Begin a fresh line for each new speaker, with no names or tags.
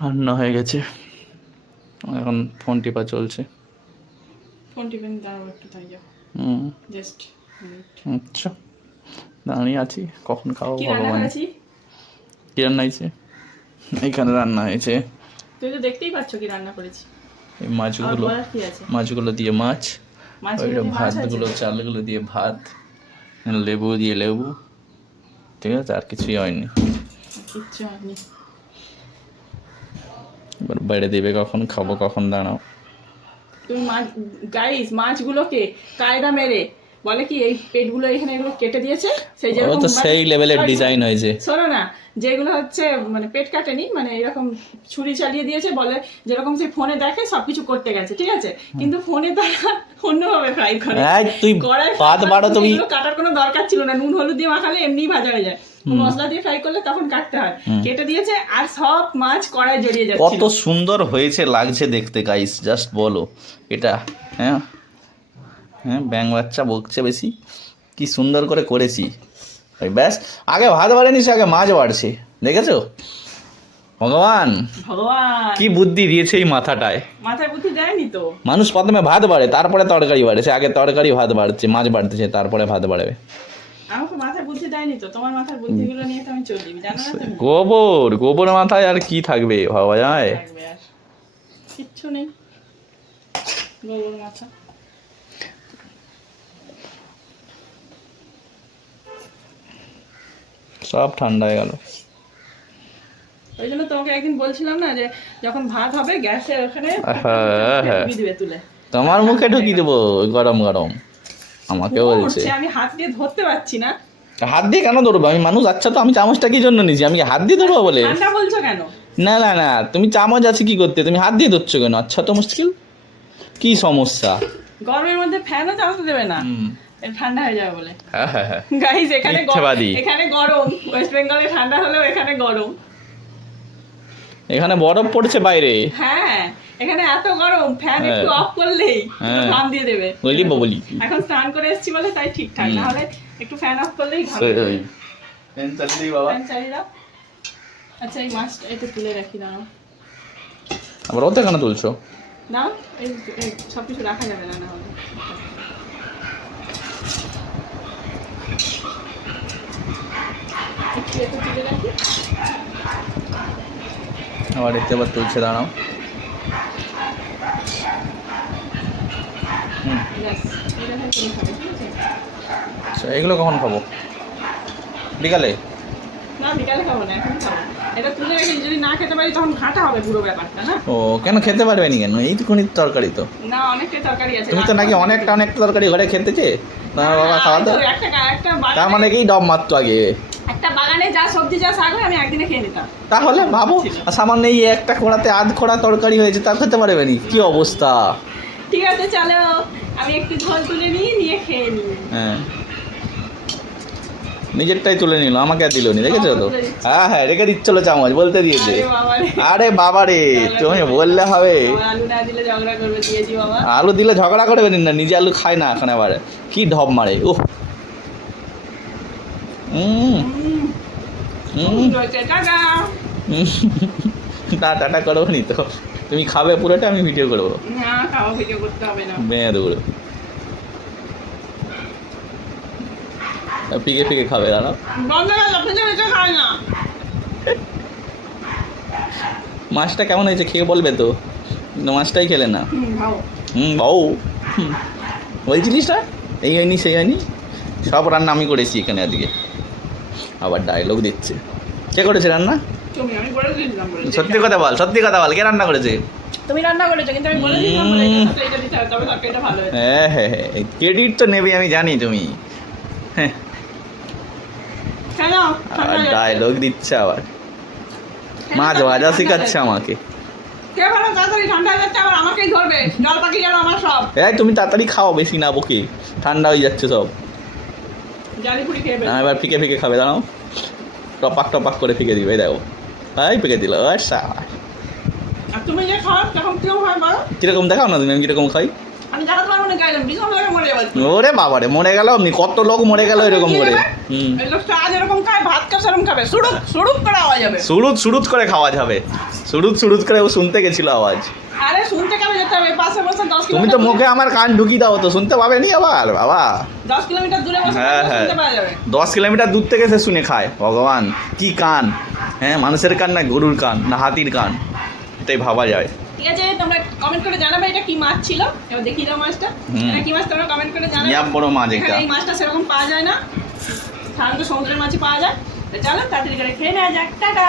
রান্না হয়ে গেছে। এখন ফোন টিপা চলছে।
ফোন টিপেন দাঁড়াবো একটু তাই যাও।
হুম।
জাস্ট
আচ্ছা। দাঁড়িয়ে আছি কখন খাব ভগবান কি রান্না হয়েছে? এইখানে রান্না হয়েছে।
তুমি তো দেখতেই পাচ্ছ কি রান্না করেছি।
এই মাছগুলো মাছগুলো দিয়ে মাছ
মাছ
ওইটা ভাতগুলো চালগুলো দিয়ে ভাত লেবু দিয়ে লেবু। ঠিক আছে আর কিছুই হয়নি।
কিচ্ছু হয়নি।
বাইরে দেবে কখন খাব কখন দাঁড়াও।
তুমি মাছ গাইস মাছগুলোকে কায়দা মেরে বলে কি এই পেটগুলো এখানে এগুলো কেটে দিয়েছে? সেই যেরকম
তো সেই লেভেলের ডিজাইন হয়েছে
শোনো না যেগুলো হচ্ছে মানে পেট কাটেনি মানে এরকম ছুরি চালিয়ে দিয়েছে বলে যেরকম সে ফোনে দেখে সবকিছু করতে গেছে ঠিক আছে? কিন্তু ফোনে তারা অন্যভাবে ফ্রাই করে।
তুই ভাত বাড়ো তুমি
কাটার কোনো দরকার ছিল না নুন হলুদ দিয়ে মাখালে এমনি ভাজা হয়ে যায়। মশলা দিয়ে ফ্রাই করলে তখন কাটতে হয়। কেটে দিয়েছে আর সব মাছ কড়াই জড়িয়ে
কত সুন্দর হয়েছে লাগছে দেখতে গাইস জাস্ট বলো। এটা হ্যাঁ? হ্যাঁ ব্যাং বাচ্চা বকছে বেশি। কি সুন্দর করে করেছি। ওই ব্যাস আগে ভাত বাড়েনি সে আগে মাছ বাড়ছে। দেখেছ? ভগবান!
ভগবান!
কি বুদ্ধি দিয়েছে এই মাথাটায়।
মাথায় বুদ্ধি দেয়নি তো।
মানুষ প্রথমে ভাত বাড়ে তারপরে তরকারি বাড়ে। সে আগে তরকারি ভাত বাড়ছে মাছ বাড়তেছে তারপরে ভাত বাড়বে।
আমাকে মাথায় বুদ্ধি দেয়নি তো তোমার মাথার বুদ্ধিগুলো নিয়ে তো আমি চলি জানো না তুমি?
গোবর গোবর মাথায় আর কি থাকবে ভাবা যায়?
কিচ্ছু নেই গোবর মাথা।
সব ঠান্ডা হয়ে গেল।
ওই জন্য তোমাকে একদিন বলছিলাম না যে যখন ভাত হবে গ্যাসের ওখানে
হ্যাঁ।
তুলে।
তোমার মুখে ঢুকিয়ে দেবো গরম গরম। আমাকে বলছে।
আমি হাত দিয়ে ধরতে পারছি না।
হাত দিয়ে কেন ধরবো? আমি মানুষ আচ্ছা তো আমি চামচটা কি জন্য নিয়েছি? আমি হাত দিয়ে ধরবো বলে?
ঠান্ডা বলছো কেন?
না না না তুমি চামচ আছে কি করতে? তুমি হাত দিয়ে ধরছো কেন? আচ্ছা তো মুশকিল। কি সমস্যা?
গরমের মধ্যে ফ্যানও চালাতে দেবে না। ঠান্ডা হয়ে যাবে বলে।
হ্যাঁ হ্যাঁ হ্যাঁ।
গাইজ এখানে গরম- এখানে গরম। ওয়েস্ট বেঙ্গলে ঠান্ডা হলেও এখানে গরম।
এখানে বরফ পড়ছে বাইরে।
হ্যাঁ এখানে এত গরম ফ্যান। একটু অফ করলেই
হ্যাঁ।
ঘাম দিয়ে দেবে।
বলি বলি
এখন স্নান করে এসেছি বলে তাই ঠিকঠাক। না হলে একটু ফ্যান অফ করলেই ঘাম
বাবা।
ফ্যান চালিয়ে দাও। আচ্ছা এই মাছটা একটু তুলে রাখি দাও
আবার ওতে কেন তুলছো?
দাও এই সব কিছু রাখা যাবে না না হলে একটু একটু তুলে রাখি।
আবার এতে আবার তুলছে দাঁড়াও। আচ্ছা এগুলো কখন খাব? বিকালে? ও কেন খেতে পারবে নি কেন? এইটুকুনি তরকারি তো।
তরকারি
তুমি তো নাকি অনেকটা অনেকটা তরকারি ঘরে বাবা খাওয়া
একটা
তার মানে কি ডব মাত্র আগে?
একটা বাগানে যা সবজি যা শাক হয় আমি একদিনে খেয়ে নিতাম।
তাহলে ভাবো আর সামান্য এই একটা খোঁড়াতে আধ খোঁড়া তরকারি হয়েছে তা খেতে পারবে নি কি অবস্থা?
ঠিক আছে চলো আমি একটু ঝোল তুলে নিই নিয়ে খেয়ে নিই।
হ্যাঁ। নিজেরটাই তুলে নিল আমাকে আর দিল নি দেখেছ তো? হ্যাঁ হ্যাঁ রেখে দিচ্ছিল চামচ বলতে দিয়েছে।
আরে বাবা রে।
তুমি বললে হবে।
আলু দিলে ঝগড়া করবে দিয়েছি
আলু দিলে ঝগড়া করবে না নিজে আলু খায় না এখন আবার। কি ঢপ মারে ও হুম
হুম,
হুম
রয়েছে, টাটা।
না টাটা। করব নি তো। তুমি খাবে পুরোটা আমি ভিডিও করব।
না খাওয়া ভিডিও করতে হবে না।
মেয়ে দৌড়ো পিকে পিকে খাবে দাঁড়াও
করে
মাছটা কেমন হয়েছে খেয়ে বলবে তো? মাছটাই খেলে না।
হুম,
বউ হুম। বলছিলিস এই হয়নি সেই হয়নি? সব রান্না আমি করেছি এখানে আজকে। আবার ডায়লগ দিচ্ছে। কে করেছে রান্না। সত্যি কথা বল সত্যি কথা বল কে রান্না করেছে?
তুমি রান্না করেছ কিন্তু আমি বলে দিয়েছিলাম বলে এটা দিতে হবে তবে তরকারিটা ভালো হয়েছে।
হ্যাঁ হ্যাঁ হ্যাঁ ক্রেডিট তো নেবে আমি জানি তুমি। হ্যাঁ। ডায়লগ দিচ্ছে আবার। মাছ ভাজা শেখাচ্ছে আমাকে।
হয়ে যাচ্ছে আবার আমাকেই ধরবে। জল পাখি গেল আমার সব।
এই তুমি তাড়াতাড়ি খাও বেশি না বকে। ঠান্ডা হয়ে যাচ্ছে সব। না, এবার ফিকে ফিকে খাবে দাঁড়াও। টপাক টপাক করে ফিকে দিবে দেখো। এই ফিকে দিল আচ্ছা
তুমি যে খাও তখন কীরকম হয় বলো।
কীরকম দেখাও না তুমি আমি কীরকম খাই?
গাইলাম ভীষণ ভাবে মরে
ওরে বাবারে মরে গেল অমনি কত লোক মরে গেল এরকম করে। সুরুত সুরুত করে খাওয়া যাবে। সুরুত সুরুত করে ও শুনতে গেছিল আওয়াজ।
আরে শুনতে দশ
তুমি তো মুখে আমার কান ঢুকি দাও তো শুনতে পাবে নি আবার বাবা?
দশ কিলোমিটার দূরে
হ্যাঁ, হ্যাঁ। দশ কিলোমিটার দূর থেকে সে শুনে খায় ভগবান কি কান? হ্যাঁ মানুষের কান না গরুর কান না হাতির কান? এটাই ভাবা যায়।
ঠিক আছে তোমরা কমেন্ট করে জানাবে এটা কি মাছ ছিল। এবার দেখিয়ে দাও মাছটা। এটা কি মাছ তোমরা কমেন্ট করে জানাবে।
বড় মাছ এটা।
এই মাছটা সেরকম পাওয়া যায় না। সাধারণত সমুদ্রের মাছই পাওয়া যায়। তো চলো তাড়াতাড়ি করে খেয়ে নেওয়া যাক। টাটা!